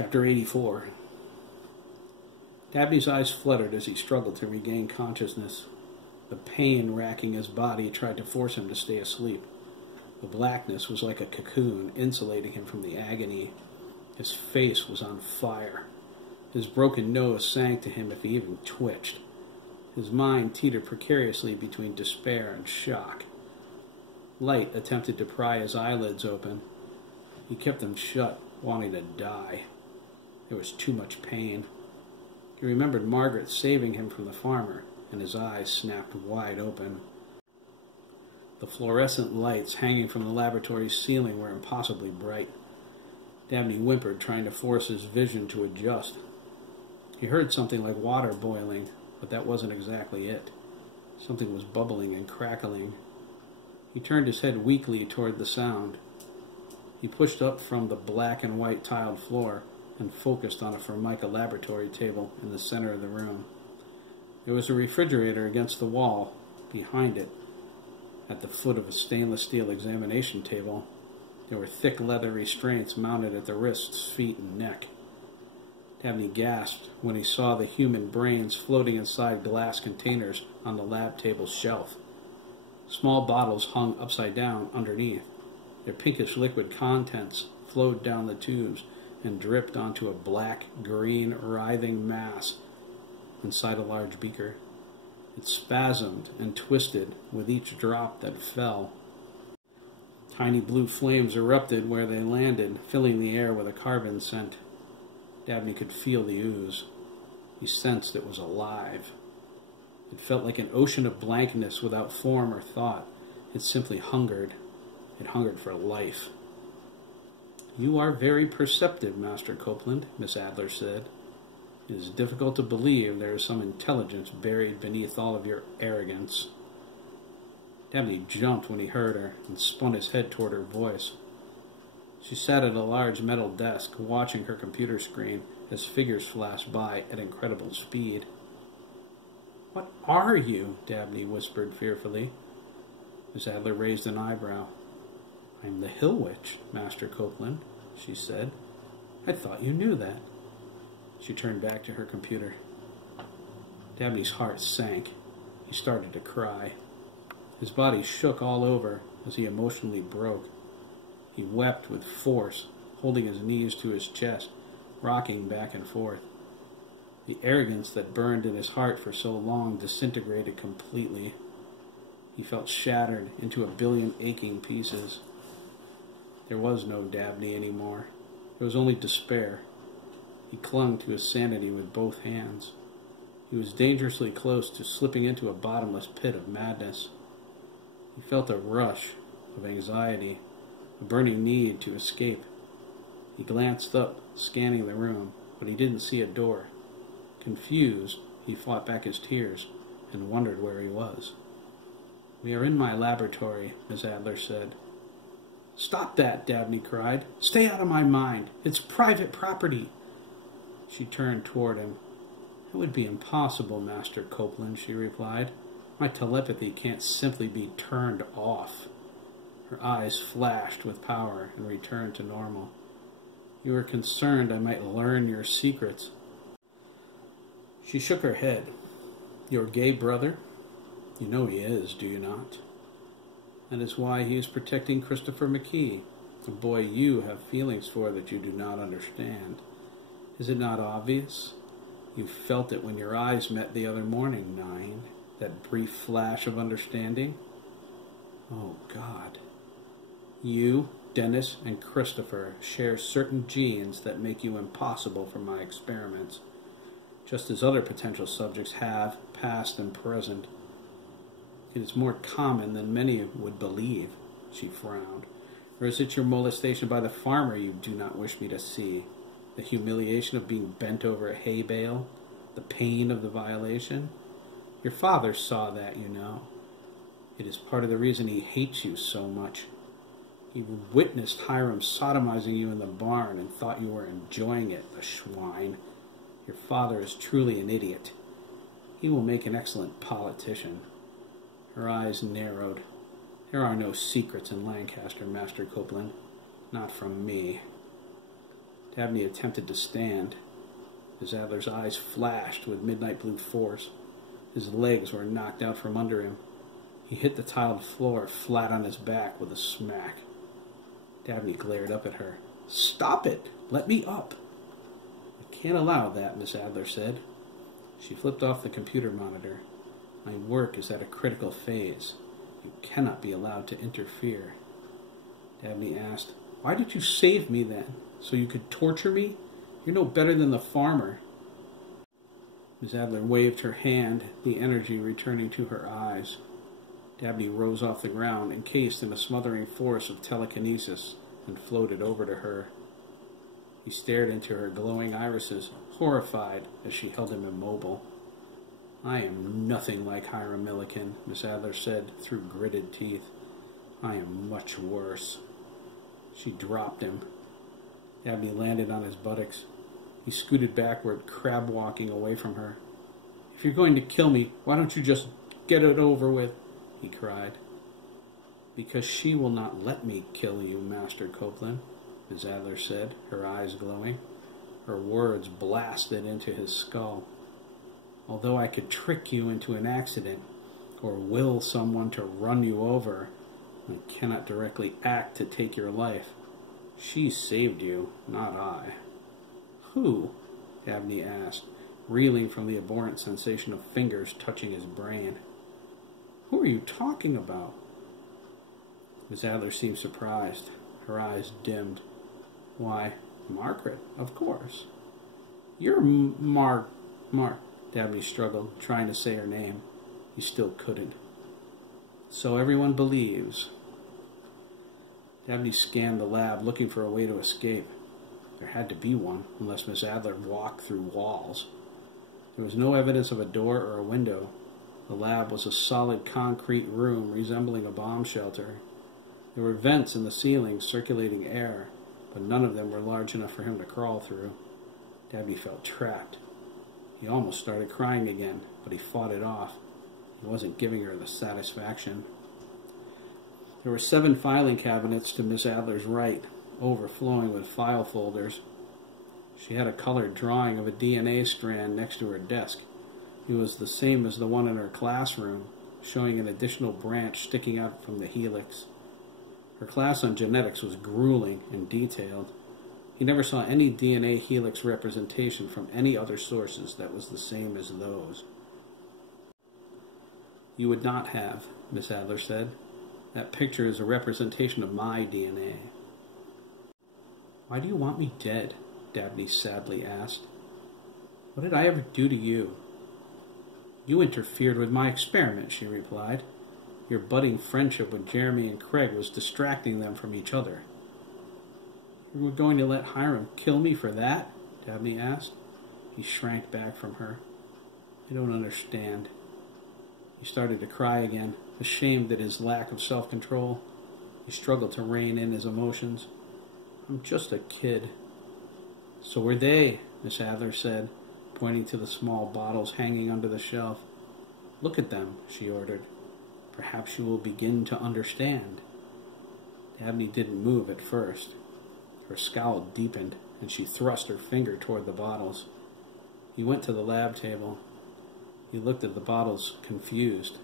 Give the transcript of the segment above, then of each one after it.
Chapter 84. Dabney's eyes fluttered as he struggled to regain consciousness. The pain racking his body tried to force him to stay asleep. The blackness was like a cocoon, insulating him from the agony. His face was on fire. His broken nose sank to him if he even twitched. His mind teetered precariously between despair and shock. Light attempted to pry his eyelids open. He kept them shut, wanting to die. There was too much pain. He remembered Margaret saving him from the farmer, and his eyes snapped wide open. The fluorescent lights hanging from the laboratory's ceiling were impossibly bright. Dabney whimpered, trying to force his vision to adjust. He heard something like water boiling, but that wasn't exactly it. Something was bubbling and crackling. He turned his head weakly toward the sound. He pushed up from the black and white tiled floor and focused on a Formica laboratory table in the center of the room. There was a refrigerator against the wall. Behind it, at the foot of a stainless steel examination table, there were thick leather restraints mounted at the wrists, feet, and neck. Dabney gasped when he saw the human brains floating inside glass containers on the lab table's shelf. Small bottles hung upside down underneath. Their pinkish liquid contents flowed down the tubes and dripped onto a black-green writhing mass inside a large beaker. It spasmed and twisted with each drop that fell. Tiny blue flames erupted where they landed, filling the air with a carbon scent. Dabney could feel the ooze. He sensed it was alive. It felt like an ocean of blankness without form or thought. It simply hungered. It hungered for life. "You are very perceptive, Master Copeland," Miss Adler said. "It is difficult to believe there is some intelligence buried beneath all of your arrogance." Dabney jumped when he heard her and spun his head toward her voice. She sat at a large metal desk, watching her computer screen as figures flashed by at incredible speed. "What are you?" Dabney whispered fearfully. Miss Adler raised an eyebrow. "I'm the Hill Witch, Master Copeland," she said. "I thought you knew that." She turned back to her computer. Dabney's heart sank. He started to cry. His body shook all over as he emotionally broke. He wept with force, holding his knees to his chest, rocking back and forth. The arrogance that burned in his heart for so long disintegrated completely. He felt shattered into a billion aching pieces. There was no Dabney anymore. There was only despair. He clung to his sanity with both hands. He was dangerously close to slipping into a bottomless pit of madness. He felt a rush of anxiety, a burning need to escape. He glanced up, scanning the room, but he didn't see a door. Confused, he fought back his tears and wondered where he was. "We are in my laboratory," Miss Adler said. "Stop that!" Dabney cried. "Stay out of my mind. It's private property." She turned toward him. "It would be impossible, Master Copeland," she replied. "My telepathy can't simply be turned off." Her eyes flashed with power and returned to normal. "You were concerned I might learn your secrets." She shook her head. "Your gay brother? You know he is, do you not? That is why he is protecting Christopher McKee, a boy you have feelings for that you do not understand. Is it not obvious? You felt it when your eyes met the other morning, Nine, that brief flash of understanding. Oh, God. You, Dennis, and Christopher share certain genes that make you impossible for my experiments, just as other potential subjects have, past and present. It is more common than many would believe," she frowned. "Or is it your molestation by the farmer you do not wish me to see? The humiliation of being bent over a hay bale? The pain of the violation? Your father saw that, you know. It is part of the reason he hates you so much. He witnessed Hiram sodomizing you in the barn and thought you were enjoying it, the swine. Your father is truly an idiot. He will make an excellent politician." Her eyes narrowed. "There are no secrets in Lancaster, Master Copeland. Not from me." Dabney attempted to stand. Miss Adler's eyes flashed with midnight blue force. His legs were knocked out from under him. He hit the tiled floor flat on his back with a smack. Dabney glared up at her. "Stop it! Let me up!" "I can't allow that," Miss Adler said. She flipped off the computer monitor. "My work is at a critical phase. You cannot be allowed to interfere." Dabney asked, "Why did you save me then? So you could torture me? You're no better than the farmer." Miss Adler waved her hand, the energy returning to her eyes. Dabney rose off the ground, encased in a smothering force of telekinesis, and floated over to her. He stared into her glowing irises, horrified as she held him immobile. "I am nothing like Hiram Milliken," Miss Adler said through gritted teeth. "I am much worse." She dropped him. Dabney landed on his buttocks. He scooted backward, crab-walking away from her. "If you're going to kill me, why don't you just get it over with?" he cried. "Because she will not let me kill you, Master Copeland," Miss Adler said, her eyes glowing. Her words blasted into his skull. "Although I could trick you into an accident, or will someone to run you over, I cannot directly act to take your life. She saved you, not I." "Who?" Dabney asked, reeling from the abhorrent sensation of fingers touching his brain. "Who are you talking about?" Miss Adler seemed surprised. Her eyes dimmed. "Why, Margaret, of course." "You're Dabney struggled, trying to say her name. He still couldn't. "So everyone believes." Dabney scanned the lab, looking for a way to escape. There had to be one, unless Miss Adler walked through walls. There was no evidence of a door or a window. The lab was a solid concrete room resembling a bomb shelter. There were vents in the ceiling circulating air, but none of them were large enough for him to crawl through. Dabney felt trapped. He almost started crying again, but he fought it off. He wasn't giving her the satisfaction. There were 7 filing cabinets to Miss Adler's right, overflowing with file folders. She had a colored drawing of a DNA strand next to her desk. It was the same as the one in her classroom, showing an additional branch sticking out from the helix. Her class on genetics was grueling and detailed. He never saw any DNA helix representation from any other sources that was the same as those. "You would not have," Miss Adler said. "That picture is a representation of my DNA." "Why do you want me dead?" Dabney sadly asked. "What did I ever do to you?" "You interfered with my experiment," she replied. "Your budding friendship with Jeremy and Craig was distracting them from each other." "You were going to let Hiram kill me for that?" Dabney asked. He shrank back from her. "I don't understand." He started to cry again, ashamed at his lack of self-control. He struggled to rein in his emotions. "I'm just a kid." "So were they," Miss Adler said, pointing to the small bottles hanging under the shelf. "Look at them," she ordered. "Perhaps you will begin to understand." Dabney didn't move at first. Her scowl deepened, and she thrust her finger toward the bottles. He went to the lab table. He looked at the bottles, confused.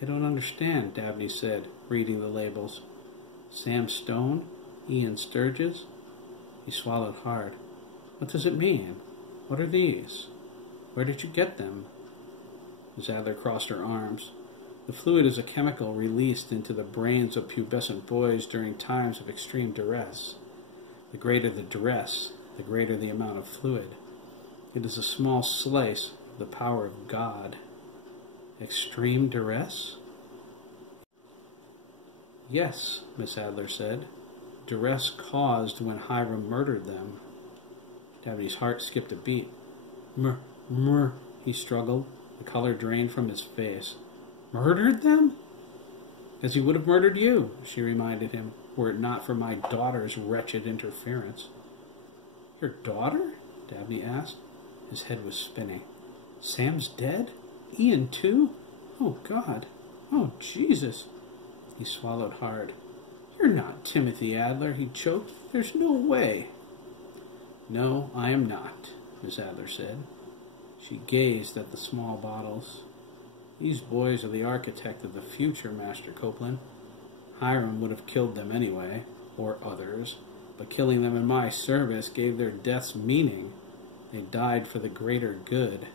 "I don't understand," Dabney said, reading the labels. "Sam Stone? Ian Sturgis?" He swallowed hard. "What does it mean? What are these? Where did you get them?" Miss Adler crossed her arms. "The fluid is a chemical released into the brains of pubescent boys during times of extreme duress. The greater the duress, the greater the amount of fluid. It is a small slice of the power of God." "Extreme duress?" "Yes," Miss Adler said. "Duress caused when Hiram murdered them." Dabney's heart skipped a beat. Mur, he struggled. The color drained from his face. "Murdered them?" "As he would have murdered you," she reminded him, "were it not for my daughter's wretched interference." "Your daughter?" Dabney asked. His head was spinning. "Sam's dead? Ian too? Oh, God. Oh, Jesus." He swallowed hard. "You're not Timothy Adler," he choked. "There's no way." No, I am not, Miss Adler said. She gazed at the small bottles. These boys are the architect of the future, Master Copeland. Hiram would have killed them anyway, or others, but killing them in my service gave their deaths meaning. They died for the greater good.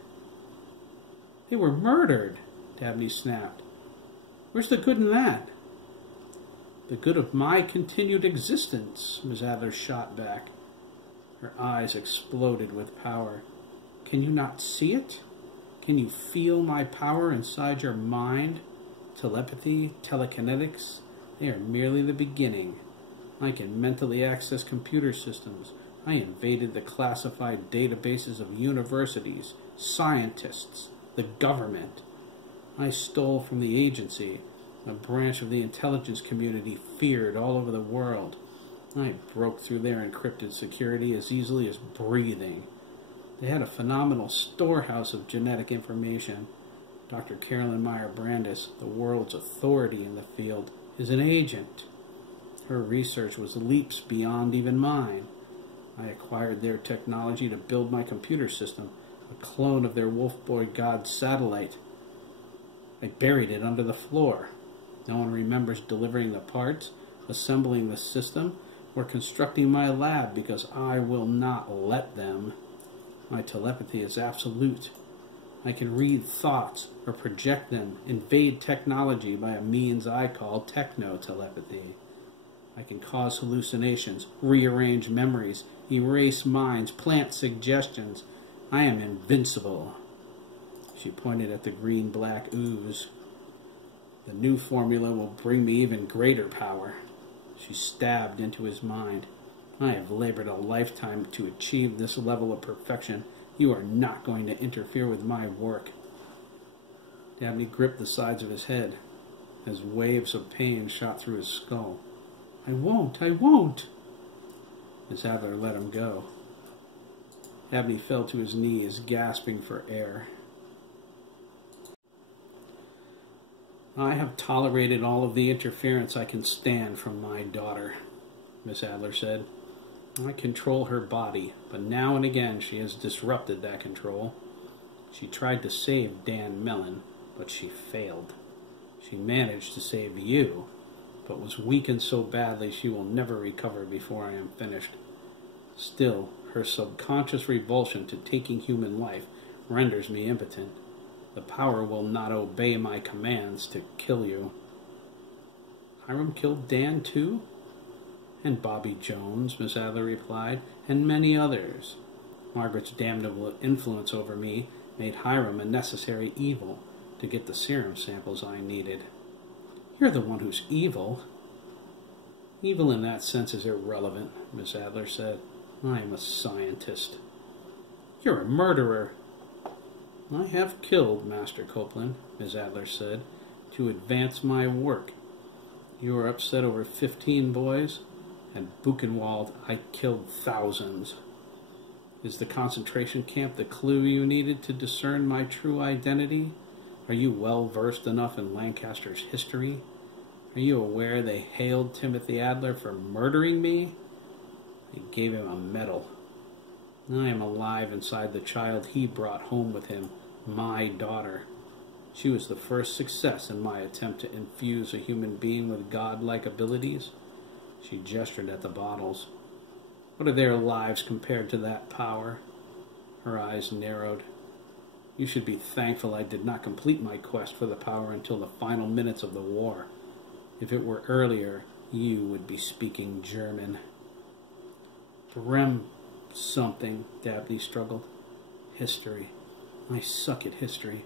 They were murdered, Dabney snapped. Where's the good in that? The good of my continued existence, Miss Adler shot back. Her eyes exploded with power. Can you not see it? Can you feel my power inside your mind? Telepathy, telekinetics, they are merely the beginning. I can mentally access computer systems. I invaded the classified databases of universities, scientists, the government. I stole from the agency, a branch of the intelligence community feared all over the world. I broke through their encrypted security as easily as breathing. They had a phenomenal storehouse of genetic information. Dr. Carolyn Meyer Brandis, the world's authority in the field, is an agent. Her research was leaps beyond even mine. I acquired their technology to build my computer system, a clone of their Wolf Boy God satellite. I buried it under the floor. No one remembers delivering the parts, assembling the system, or constructing my lab because I will not let them. My telepathy is absolute. I can read thoughts or project them, invade technology by a means I call techno-telepathy. I can cause hallucinations, rearrange memories, erase minds, plant suggestions. I am invincible. She pointed at the green-black ooze. The new formula will bring me even greater power. She stabbed into his mind. I have labored a lifetime to achieve this level of perfection. You are not going to interfere with my work. Dabney gripped the sides of his head as waves of pain shot through his skull. I won't, I won't. Miss Adler let him go. Dabney fell to his knees, gasping for air. I have tolerated all of the interference I can stand from my daughter, Miss Adler said. I control her body, but now and again she has disrupted that control. She tried to save Dan Mellon, but she failed. She managed to save you, but was weakened so badly she will never recover before I am finished. Still, her subconscious revulsion to taking human life renders me impotent. The power will not obey my commands to kill you. Hiram killed Dan too? And Bobby Jones, Miss Adler replied, and many others. Margaret's damnable influence over me made Hiram a necessary evil to get the serum samples I needed. You're the one who's evil. Evil in that sense is irrelevant, Miss Adler said. I am a scientist. You're a murderer. I have killed, Master Copeland, Miss Adler said, to advance my work. You are upset over 15 boys? At Buchenwald, I killed thousands. Is the concentration camp the clue you needed to discern my true identity? Are you well versed enough in Lancaster's history? Are you aware they hailed Timothy Adler for murdering me? They gave him a medal. I am alive inside the child he brought home with him, my daughter. She was the first success in my attempt to infuse a human being with godlike abilities. She gestured at the bottles. What are their lives compared to that power? Her eyes narrowed. You should be thankful I did not complete my quest for the power until the final minutes of the war. If it were earlier, you would be speaking German. Something, Dabney struggled. History. I suck at history.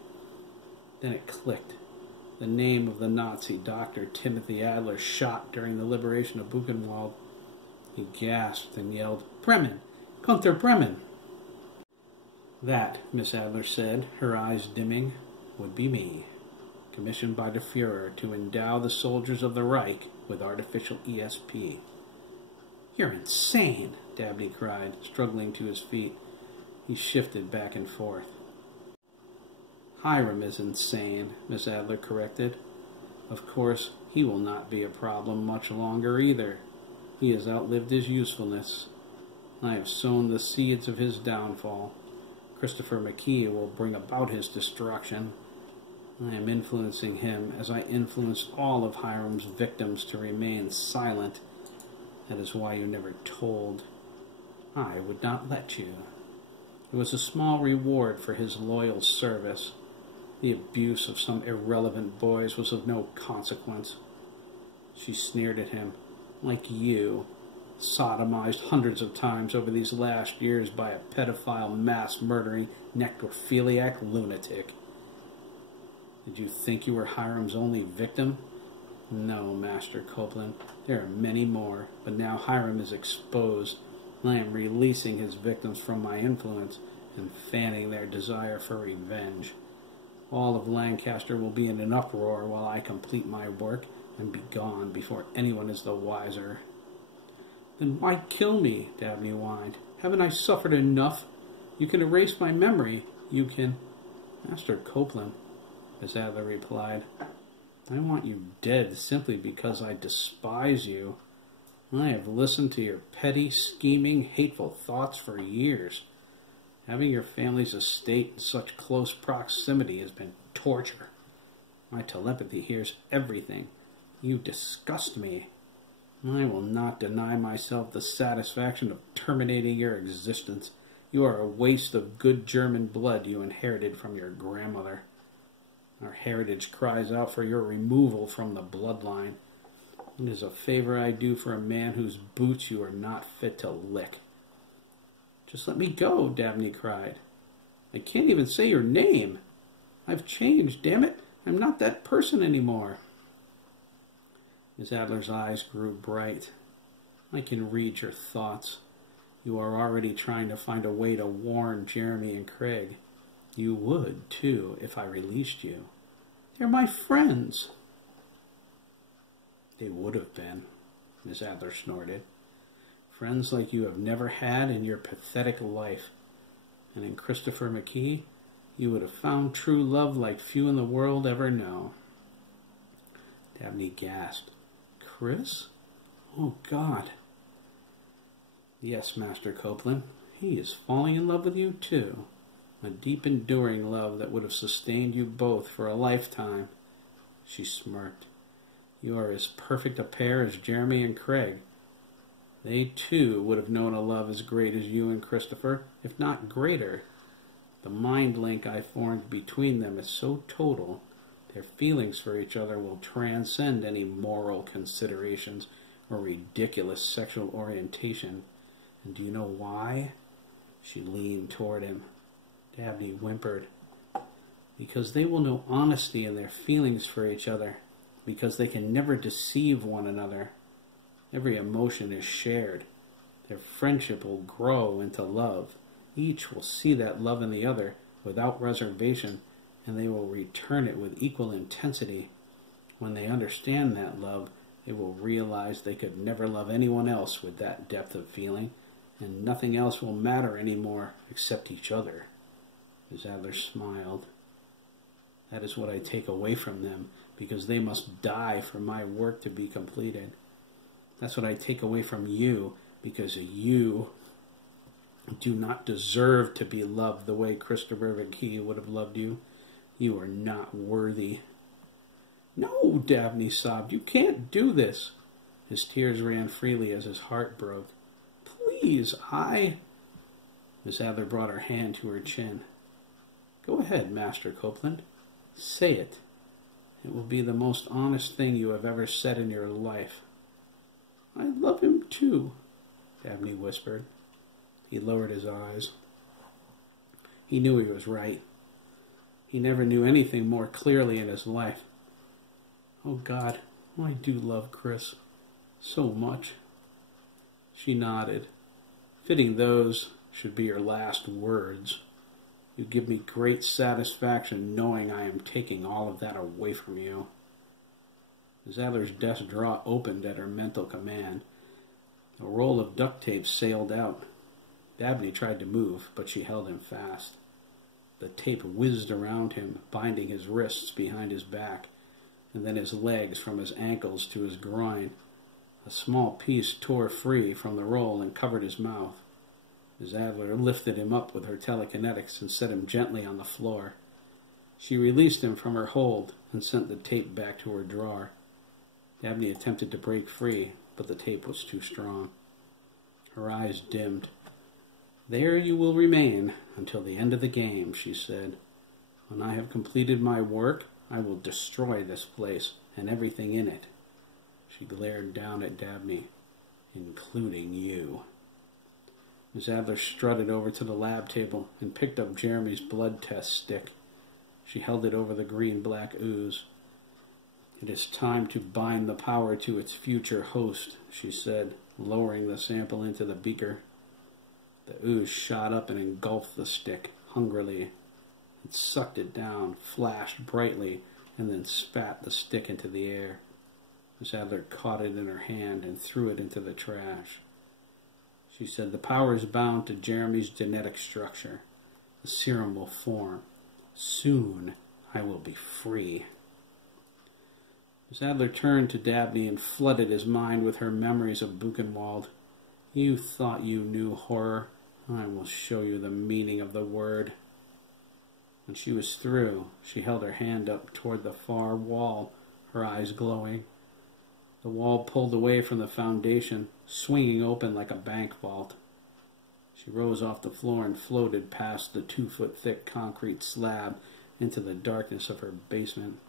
Then it clicked. The name of the Nazi Dr. Timothy Adler shot during the liberation of Buchenwald. He gasped and yelled, Bremen! Gunther Bremen! That, Miss Adler said, her eyes dimming, would be me, commissioned by the Fuhrer to endow the soldiers of the Reich with artificial ESP. You're insane, Dabney cried, struggling to his feet. He shifted back and forth. Hiram is insane, Miss Adler corrected. Of course, he will not be a problem much longer either. He has outlived his usefulness. I have sown the seeds of his downfall. Christopher McKee will bring about his destruction. I am influencing him as I influenced all of Hiram's victims to remain silent. That is why you never told. I would not let you. It was a small reward for his loyal service. The abuse of some irrelevant boys was of no consequence. She sneered at him. Like you, sodomized hundreds of times over these last years by a pedophile, mass-murdering, necrophiliac lunatic. Did you think you were Hiram's only victim? No, Master Copeland. There are many more, but now Hiram is exposed. I am releasing his victims from my influence and fanning their desire for revenge. All of Lancaster will be in an uproar while I complete my work and be gone before anyone is the wiser. Then why kill me? Dabney whined. Haven't I suffered enough? You can erase my memory. You can... Master Copeland, Miss Adler replied, I want you dead simply because I despise you. I have listened to your petty, scheming, hateful thoughts for years. Having your family's estate in such close proximity has been torture. My telepathy hears everything. You disgust me. I will not deny myself the satisfaction of terminating your existence. You are a waste of good German blood you inherited from your grandmother. Our heritage cries out for your removal from the bloodline. It is a favor I do for a man whose boots you are not fit to lick. Just let me go, Dabney cried. I can't even say your name. I've changed, damn it. I'm not that person anymore. Miss Adler's eyes grew bright. I can read your thoughts. You are already trying to find a way to warn Jeremy and Craig. You would, too, if I released you. They're my friends. They would have been, Miss Adler snorted. Friends like you have never had in your pathetic life. And in Christopher McKee, you would have found true love like few in the world ever know. Dabney gasped. Chris? Oh, God. Yes, Master Copeland, he is falling in love with you, too. A deep, enduring love that would have sustained you both for a lifetime. She smirked. You are as perfect a pair as Jeremy and Craig. They, too, would have known a love as great as you and Christopher, if not greater. The mind link I formed between them is so total, their feelings for each other will transcend any moral considerations or ridiculous sexual orientation. And do you know why? She leaned toward him. Dabney whimpered. Because they will know honesty in their feelings for each other. Because they can never deceive one another. Every emotion is shared. Their friendship will grow into love. Each will see that love in the other without reservation, and they will return it with equal intensity. When they understand that love, they will realize they could never love anyone else with that depth of feeling, and nothing else will matter anymore except each other. Miss Adler smiled. That is what I take away from them, because they must die for my work to be completed. That's what I take away from you, because you do not deserve to be loved the way Christopher McKee would have loved you. You are not worthy. No, Dabney sobbed. You can't do this. His tears ran freely as his heart broke. Please, Miss Adler brought her hand to her chin. Go ahead, Master Copeland. Say it. It will be the most honest thing you have ever said in your life. I love him too, Dabney whispered. He lowered his eyes. He knew he was right. He never knew anything more clearly in his life. Oh, God, I do love Chris so much. She nodded. Fitting those should be your last words. You give me great satisfaction knowing I am taking all of that away from you. Miss Adler's desk drawer opened at her mental command. A roll of duct tape sailed out. Dabney tried to move, but she held him fast. The tape whizzed around him, binding his wrists behind his back, and then his legs from his ankles to his groin. A small piece tore free from the roll and covered his mouth. Miss Adler lifted him up with her telekinetics and set him gently on the floor. She released him from her hold and sent the tape back to her drawer. Dabney attempted to break free, but the tape was too strong. Her eyes dimmed. "There you will remain until the end of the game," she said. "When I have completed my work, I will destroy this place and everything in it." She glared down at Dabney, "Including you." Miss Adler strutted over to the lab table and picked up Jeremy's blood test stick. She held it over the green-black ooze. "It is time to bind the power to its future host," she said, lowering the sample into the beaker. The ooze shot up and engulfed the stick hungrily. It sucked it down, flashed brightly, and then spat the stick into the air. Miss Adler caught it in her hand and threw it into the trash. She said, "The power is bound to Jeremy's genetic structure. The serum will form. Soon I will be free." Miss Adler turned to Dabney and flooded his mind with her memories of Buchenwald. "You thought you knew horror. I will show you the meaning of the word." When she was through, she held her hand up toward the far wall, her eyes glowing. The wall pulled away from the foundation, swinging open like a bank vault. She rose off the floor and floated past the 2-foot-thick concrete slab into the darkness of her basement.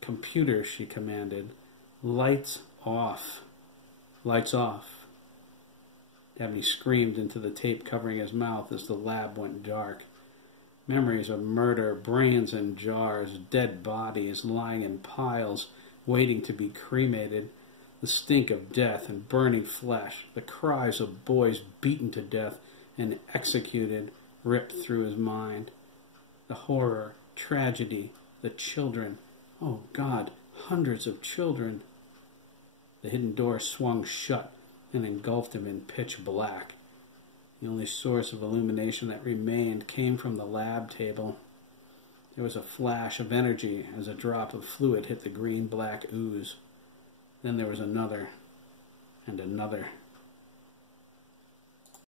"Computer," she commanded. "Lights off." "Lights off." Dabney screamed into the tape covering his mouth as the lab went dark. Memories of murder, brains in jars, dead bodies lying in piles, waiting to be cremated, the stink of death and burning flesh, the cries of boys beaten to death and executed ripped through his mind. The horror, tragedy, the children. Oh God, hundreds of children. The hidden door swung shut and engulfed him in pitch black. The only source of illumination that remained came from the lab table. There was a flash of energy as a drop of fluid hit the green-black ooze. Then there was another, and another.